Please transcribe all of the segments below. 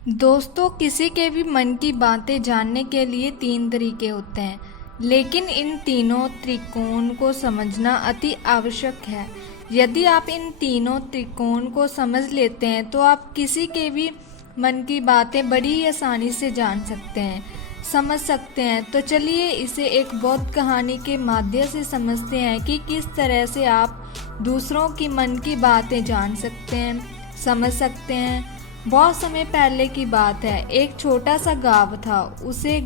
दोस्तों, किसी के भी मन की बातें जानने के लिए 3 तरीके होते हैं, लेकिन इन तीनों त्रिकोण को समझना अति आवश्यक है। यदि आप इन तीनों त्रिकोण को समझ लेते हैं तो आप किसी के भी मन की बातें बड़ी आसानी से जान सकते हैं, समझ सकते हैं। तो चलिए इसे एक बहुत कहानी के माध्यम से समझते हैं कि किस तरह से आप दूसरों की मन की बातें जान सकते हैं, समझ सकते हैं। बहुत समय पहले की बात है। एक छोटा सा गांव था। उसे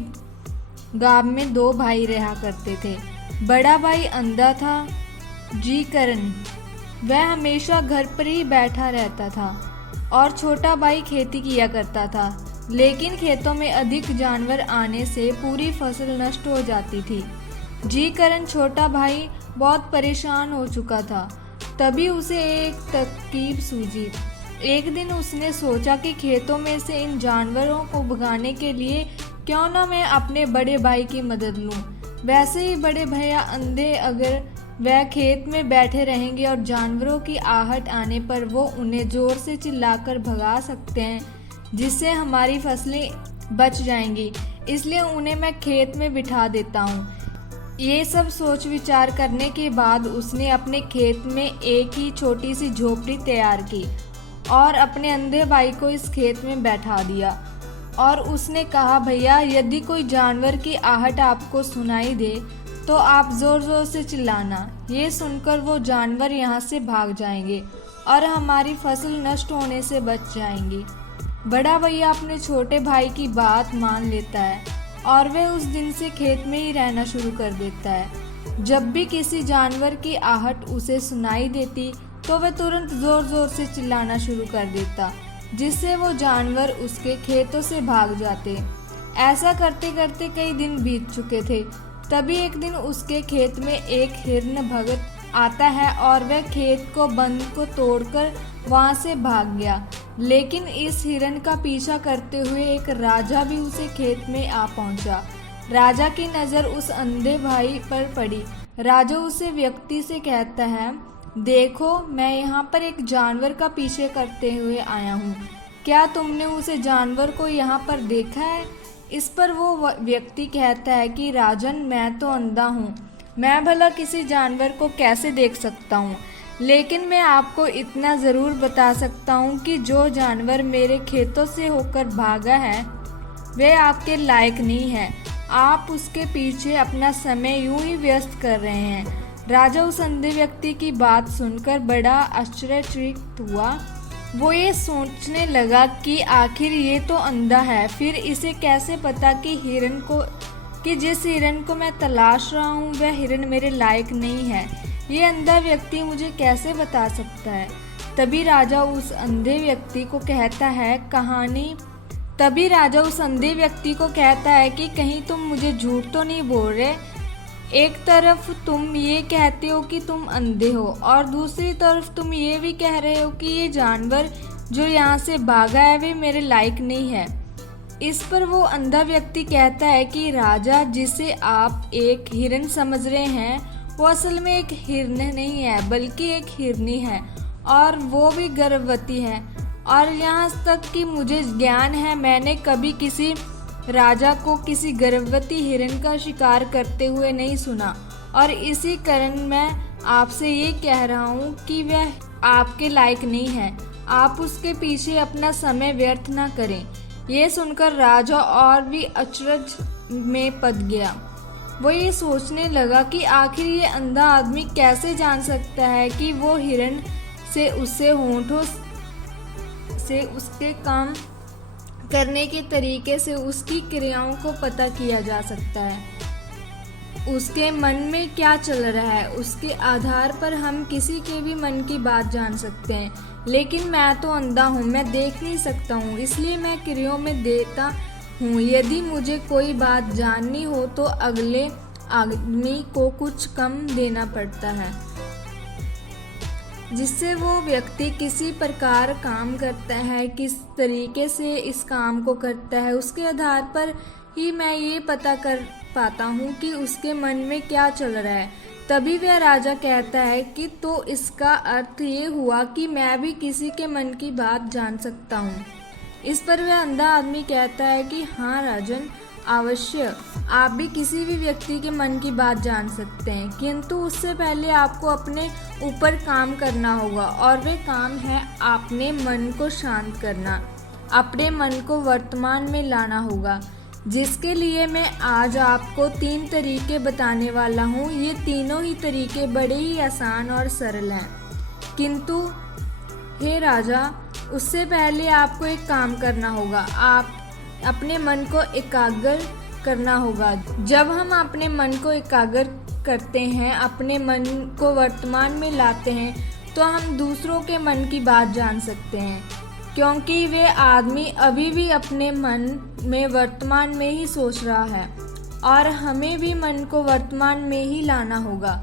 गांव में 2 भाई रहा करते थे। बड़ा भाई अंधा था, जी करण। वह हमेशा घर पर ही बैठा रहता था और छोटा भाई खेती किया करता था। लेकिन खेतों में अधिक जानवर आने से पूरी फसल नष्ट हो जाती थी। जी करण छोटा भाई बहुत परेशान हो चुका था। तभी उसे एक तरकीब सूझी। एक दिन उसने सोचा कि खेतों में से इन जानवरों को भगाने के लिए क्यों ना मैं अपने बड़े भाई की मदद लूं। वैसे ही बड़े भैया अंधे, अगर वह खेत में बैठे रहेंगे और जानवरों की आहट आने पर वो उन्हें जोर से चिल्लाकर भगा सकते हैं, जिससे हमारी फसलें बच जाएंगी। इसलिए उन्हें मैं खेत में बिठा देता हूँ। ये सब सोच विचार करने के बाद उसने अपने खेत में एक ही छोटी सी झोपड़ी तैयार की और अपने अंधे भाई को इस खेत में बैठा दिया। और उसने कहा, भैया, यदि कोई जानवर की आहट आपको सुनाई दे तो आप जोर जोर से चिल्लाना। ये सुनकर वो जानवर यहाँ से भाग जाएंगे और हमारी फसल नष्ट होने से बच जाएंगी। बड़ा भैया अपने छोटे भाई की बात मान लेता है और वह उस दिन से खेत में ही रहना शुरू कर देता है। जब भी किसी जानवर की आहट उसे सुनाई देती तो वह तुरंत जोर जोर से चिल्लाना शुरू कर देता, जिससे वो जानवर उसके खेतों से भाग जाते। ऐसा करते करते कई दिन बीत चुके थे। तभी एक दिन उसके खेत में एक हिरण भगत आता है और वह खेत को बंद को तोड़कर वहां से भाग गया। लेकिन इस हिरण का पीछा करते हुए एक राजा भी उसे खेत में आ पहुंचा। राजा की नज़र उस अंधे भाई पर पड़ी। राजा उसे व्यक्ति से कहता है, देखो, मैं यहाँ पर एक जानवर का पीछे करते हुए आया हूँ। क्या तुमने उसे जानवर को यहाँ पर देखा है? इस पर वो व्यक्ति कहता है कि राजन, मैं तो अंधा हूँ, मैं भला किसी जानवर को कैसे देख सकता हूँ। लेकिन मैं आपको इतना ज़रूर बता सकता हूँ कि जो जानवर मेरे खेतों से होकर भागा है वह आपके लायक नहीं है। आप उसके पीछे अपना समय यूं ही व्यस्त कर रहे हैं। राजा उस अंधे व्यक्ति की बात सुनकर बड़ा आश्चर्यचकित हुआ। वो ये सोचने लगा कि आखिर ये तो अंधा है, फिर इसे कैसे पता कि जिस हिरण को मैं तलाश रहा हूँ वह हिरण मेरे लायक नहीं है। ये अंधा व्यक्ति मुझे कैसे बता सकता है? तभी राजा उस अंधे व्यक्ति को कहता है कि कहीं तुम मुझे झूठ तो नहीं बोल रहे। एक तरफ तुम ये कहते हो कि तुम अंधे हो और दूसरी तरफ तुम ये भी कह रहे हो कि ये जानवर जो यहाँ से भागा है वे मेरे लायक नहीं है। इस पर वो अंधा व्यक्ति कहता है कि राजा, जिसे आप एक हिरन समझ रहे हैं वो असल में एक हिरन नहीं है, बल्कि एक हिरनी है और वो भी गर्भवती है। और यहाँ तक कि मुझे ज्ञान है, मैंने कभी किसी राजा को किसी गर्भवती हिरण का शिकार करते हुए नहीं सुना। और इसी कारण मैं आपसे ये कह रहा हूँ कि वह आपके लायक नहीं है। आप उसके पीछे अपना समय व्यर्थ ना करें। ये सुनकर राजा और भी अचरज में पड़ गया। वो ये सोचने लगा कि आखिर ये अंधा आदमी कैसे जान सकता है कि वो हिरण से उससे होंठों से उसके काम करने के तरीके से उसकी क्रियाओं को पता किया जा सकता है। उसके मन में क्या चल रहा है, उसके आधार पर हम किसी के भी मन की बात जान सकते हैं। लेकिन मैं तो अंधा हूँ, मैं देख नहीं सकता हूँ, इसलिए मैं क्रियाओं में देता हूँ। यदि मुझे कोई बात जाननी हो तो अगले आदमी को कुछ कम देना पड़ता है, जिससे वो व्यक्ति किसी प्रकार काम करता है, किस तरीके से इस काम को करता है, उसके आधार पर ही मैं ये पता कर पाता हूँ कि उसके मन में क्या चल रहा है। तभी वह राजा कहता है कि तो इसका अर्थ ये हुआ कि मैं भी किसी के मन की बात जान सकता हूँ। इस पर वह अंधा आदमी कहता है कि हाँ राजन, अवश्य आप भी किसी भी व्यक्ति के मन की बात जान सकते हैं, किंतु उससे पहले आपको अपने ऊपर काम करना होगा और वह काम है अपने मन को शांत करना, अपने मन को वर्तमान में लाना होगा, जिसके लिए मैं आज आपको 3 तरीके बताने वाला हूँ। ये तीनों ही तरीके बड़े ही आसान और सरल हैं, किंतु हे राजा, उससे पहले आपको एक काम करना होगा। आप अपने मन को एकाग्र करना होगा। जब हम अपने मन को एकाग्र करते हैं, अपने मन को वर्तमान में लाते हैं, तो हम दूसरों के मन की बात जान सकते हैं, क्योंकि वे आदमी अभी भी अपने मन में वर्तमान में ही सोच रहा है और हमें भी मन को वर्तमान में ही लाना होगा,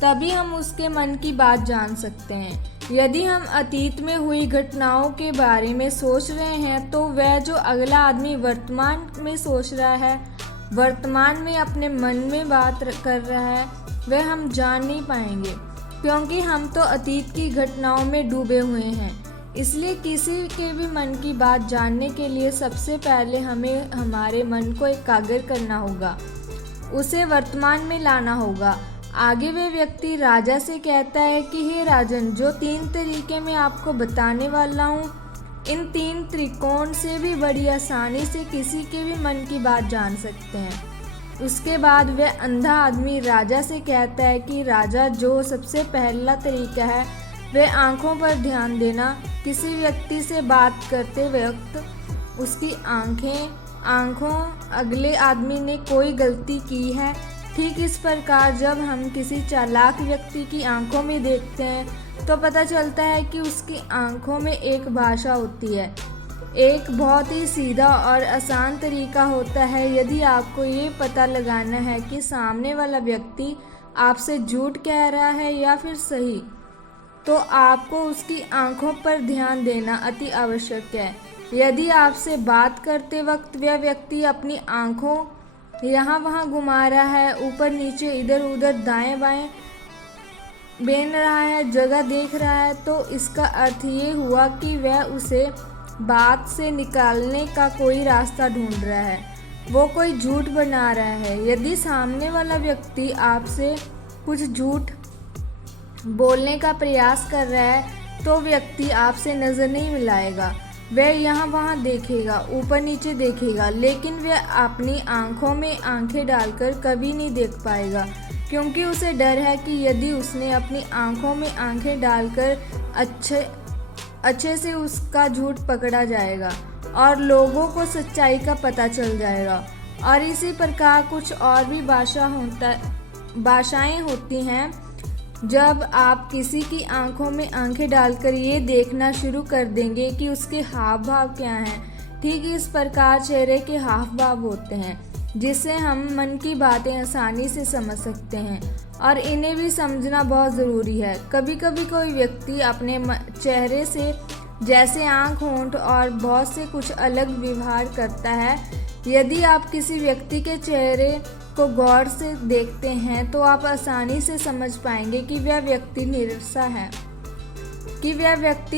तभी हम उसके मन की बात जान सकते हैं। यदि हम अतीत में हुई घटनाओं के बारे में सोच रहे हैं, तो वह जो अगला आदमी वर्तमान में सोच रहा है, वर्तमान में अपने मन में बात कर रहा है, वह हम जान नहीं पाएंगे, क्योंकि हम तो अतीत की घटनाओं में डूबे हुए हैं। इसलिए किसी के भी मन की बात जानने के लिए सबसे पहले हमें हमारे मन को एकाग्र करना होगा, उसे वर्तमान में लाना होगा। आगे वे व्यक्ति राजा से कहता है कि हे राजन, जो 3 तरीके मैं आपको बताने वाला हूँ, इन 3 त्रिकोण से भी बड़ी आसानी से किसी के भी मन की बात जान सकते हैं। उसके बाद वह अंधा आदमी राजा से कहता है कि राजा, जो सबसे पहला तरीका है वह आँखों पर ध्यान देना। किसी व्यक्ति से बात करते वक्त उसकी आँखों अगले आदमी ने कोई गलती की है, ठीक इस प्रकार जब हम किसी चालाक व्यक्ति की आंखों में देखते हैं तो पता चलता है कि उसकी आंखों में एक भाषा होती है। एक बहुत ही सीधा और आसान तरीका होता है। यदि आपको ये पता लगाना है कि सामने वाला व्यक्ति आपसे झूठ कह रहा है या फिर सही, तो आपको उसकी आंखों पर ध्यान देना अति आवश्यक है। यदि आपसे बात करते वक्त वह व्यक्ति अपनी आंखों यहाँ वहाँ घुमा रहा है, ऊपर नीचे इधर उधर दाएं बाएं बेन रहा है, जगह देख रहा है, तो इसका अर्थ ये हुआ कि वह उसे बात से निकालने का कोई रास्ता ढूंढ रहा है, वो कोई झूठ बना रहा है। यदि सामने वाला व्यक्ति आपसे कुछ झूठ बोलने का प्रयास कर रहा है, तो व्यक्ति आपसे नज़र नहीं मिलाएगा, वह यहाँ वहाँ देखेगा, ऊपर नीचे देखेगा, लेकिन वह अपनी आंखों में आंखें डालकर कभी नहीं देख पाएगा, क्योंकि उसे डर है कि यदि उसने अपनी आंखों में आंखें डालकर अच्छे से उसका झूठ पकड़ा जाएगा और लोगों को सच्चाई का पता चल जाएगा। और इसी प्रकार कुछ और भी भाषाएं होती हैं। जब आप किसी की आंखों में आंखें डालकर ये देखना शुरू कर देंगे कि उसके हाव भाव क्या हैं, ठीक इस प्रकार चेहरे के हाव भाव होते हैं, जिससे हम मन की बातें आसानी से समझ सकते हैं और इन्हें भी समझना बहुत ज़रूरी है। कभी कभी कोई व्यक्ति अपने चेहरे से, जैसे आँख, होंठ और बहुत से कुछ अलग व्यवहार करता है। यदि आप किसी व्यक्ति के चेहरे को गौर से देखते हैं तो आप आसानी से समझ पाएंगे कि वह व्यक्ति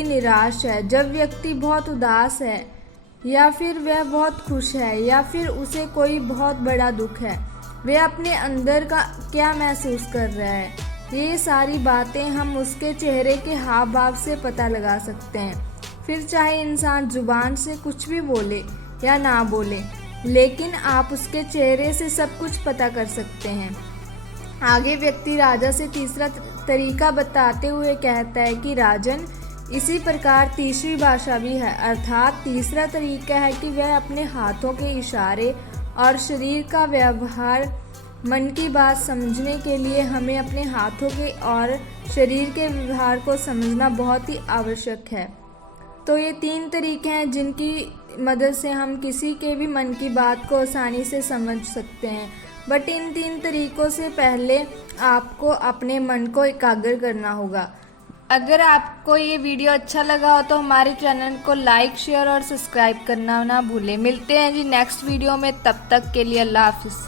निराश है, जब व्यक्ति बहुत उदास है, या फिर वह बहुत खुश है, या फिर उसे कोई बहुत बड़ा दुख है, वह अपने अंदर का क्या महसूस कर रहा है। ये सारी बातें हम उसके चेहरे के हाव भाव से पता लगा सकते हैं। फिर चाहे इंसान जुबान से कुछ भी बोले या ना बोले, लेकिन आप उसके चेहरे से सब कुछ पता कर सकते हैं। आगे व्यक्ति राजा से तीसरा तरीका बताते हुए कहता है कि राजन, इसी प्रकार तीसरी भाषा भी है, अर्थात तीसरा तरीका है कि वह अपने हाथों के इशारे और शरीर का व्यवहार, मन की बात समझने के लिए हमें अपने हाथों के और शरीर के व्यवहार को समझना बहुत ही आवश्यक है। तो ये 3 तरीके हैं जिनकी मदद से हम किसी के भी मन की बात को आसानी से समझ सकते हैं। बट इन 3 तरीकों से पहले आपको अपने मन को एकाग्र करना होगा। अगर आपको ये वीडियो अच्छा लगा हो तो हमारे चैनल को लाइक, शेयर और सब्सक्राइब करना ना भूलें। मिलते हैं जी नेक्स्ट वीडियो में, तब तक के लिए अल्लाह हाफिज़।